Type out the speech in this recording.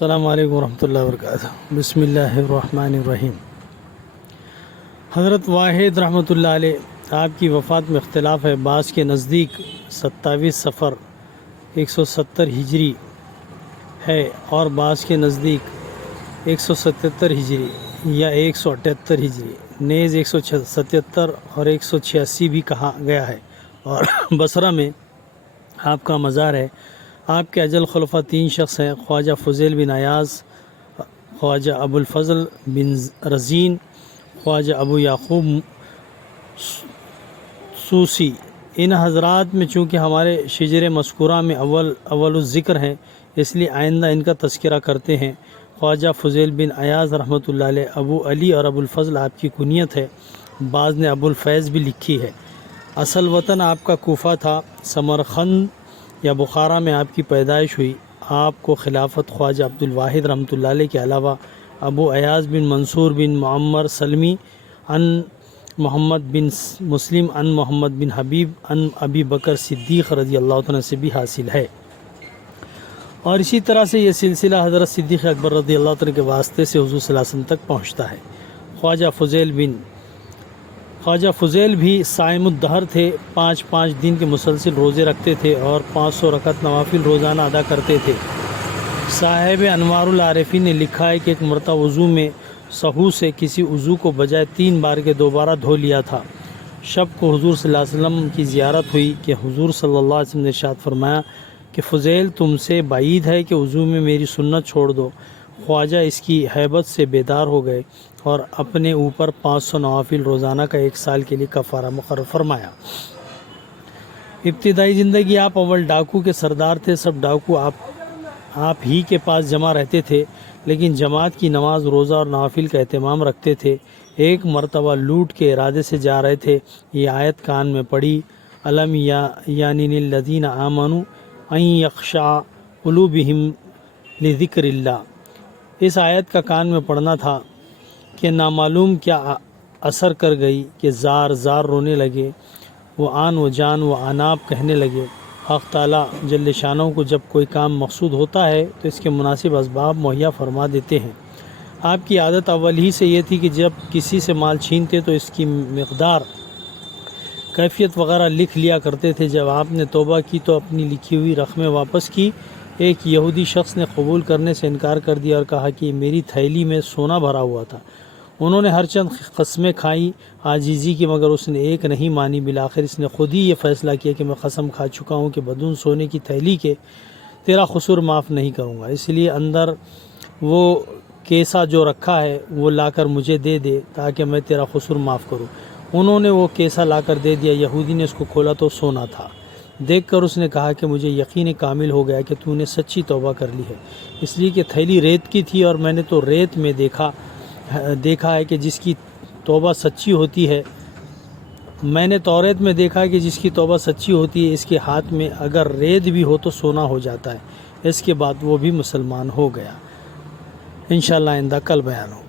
السلام علیکم ورحمۃ اللہ وبرکاتہ۔ بسم اللہ الرحمن الرحیم۔ حضرت واحد رحمۃ اللہ علیہ آپ کی وفات میں اختلاف ہے، بعض کے نزدیک 27 صفر 170 ہجری ہے اور بعض کے نزدیک 177 ہجری یا 178 ہجری، نیز 177 اور 186 بھی کہا گیا ہے، اور بصرہ میں آپ کا مزار ہے۔ آپ کے اجل خلفاء 3 شخص ہیں: خواجہ فضیل بن ایاز، خواجہ ابو الفضل بن رزین، خواجہ ابو یعقوب سوسی۔ ان حضرات میں چونکہ ہمارے شجر مذکورہ میں اول الذکر ہیں، اس لیے آئندہ ان کا تذکرہ کرتے ہیں۔ خواجہ فضیل بن ایاز رحمۃ اللہ علیہ ابو علی اور ابو الفضل آپ کی کنیت ہے، بعض نے ابو الفیض بھی لکھی ہے۔ اصل وطن آپ کا کوفہ تھا۔ سمرقند یا بخارا میں آپ کی پیدائش ہوئی۔ آپ کو خلافت خواجہ عبد الواحد رحمۃ اللہ علیہ کے علاوہ ابو ایاز بن منصور بن معمر سلمی ان محمد بن مسلم ان محمد بن حبیب ان ابی بکر صدیق رضی اللہ عنہ سے بھی حاصل ہے، اور اسی طرح سے یہ سلسلہ حضرت صدیق اکبر رضی اللہ عنہ کے واسطے سے حضور صلی اللہ علیہ وسلم تک پہنچتا ہے۔ خواجہ فضیل بھی صائم الدہر تھے، 5 دن کے مسلسل روزے رکھتے تھے اور 500 رکعت نوافل روزانہ ادا کرتے تھے۔ صاحب انوار العارفین نے لکھا ہے کہ ایک مرتبہ وضو میں سہو سے کسی عضو کو بجائے 3 بار کے دوبارہ دھو لیا تھا۔ شب کو حضور صلی اللہ علیہ وسلم کی زیارت ہوئی کہ حضور صلی اللہ علیہ وسلم نے ارشاد فرمایا کہ فضیل تم سے بعید ہے کہ وضو میں میری سنت چھوڑ دو۔ خواجہ اس کی ہیبت سے بیدار ہو گئے اور اپنے اوپر 500 نوافل روزانہ کا 1 سال کے لیے کفارہ مقرر فرمایا۔ ابتدائی زندگی آپ اول ڈاکو کے سردار تھے۔ سب ڈاکو آپ ہی کے پاس جمع رہتے تھے، لیکن جماعت کی نماز، روزہ اور نوافل کا اہتمام رکھتے تھے۔ ایک مرتبہ لوٹ کے ارادے سے جا رہے تھے، یہ آیت کان میں پڑی: الم یعنی الذین آمنوا ان یخشع قلوبہم لذکر اللہ۔ اس آیت کا کان میں پڑھنا تھا کہ نامعلوم کیا اثر کر گئی کہ زار رونے لگے، وہ آن و جان و آناب کہنے لگے۔ حق تعالیٰ جل شانہ کو جب کوئی کام مقصود ہوتا ہے تو اس کے مناسب اسباب مہیا فرما دیتے ہیں۔ آپ کی عادت اول ہی سے یہ تھی کہ جب کسی سے مال چھینتے تو اس کی مقدار، کیفیت وغیرہ لکھ لیا کرتے تھے۔ جب آپ نے توبہ کی تو اپنی لکھی ہوئی رقمیں واپس کی۔ ایک یہودی شخص نے قبول کرنے سے انکار کر دیا اور کہا کہ میری تھیلی میں سونا بھرا ہوا تھا۔ انہوں نے ہر چند قسمیں کھائیں عاجزی کی، مگر اس نے ایک نہیں مانی۔ بالآخر اس نے خود ہی یہ فیصلہ کیا کہ میں قسم کھا چکا ہوں کہ بدون سونے کی تھیلی کے تیرا قصور معاف نہیں کروں گا، اس لیے اندر وہ کیسا جو رکھا ہے وہ لا کر مجھے دے دے تاکہ میں تیرا قصور معاف کروں۔ انہوں نے وہ کیسا لا کر دے دیا۔ یہودی نے اس کو کھولا تو سونا تھا۔ دیکھ کر اس نے کہا کہ مجھے یقین کامل ہو گیا کہ تو نے سچی توبہ کر لی ہے، اس لیے کہ تھیلی ریت کی تھی اور میں نے تو ریت میں دیکھا ہے کہ جس کی توبہ سچی ہوتی ہے، میں نے توریت میں دیکھا ہے کہ جس کی توبہ سچی ہوتی ہے اس کے ہاتھ میں اگر ریت بھی ہو تو سونا ہو جاتا ہے۔ اس کے بعد وہ بھی مسلمان ہو گیا۔ انشاءاللہ آئندہ کل بیان ہو۔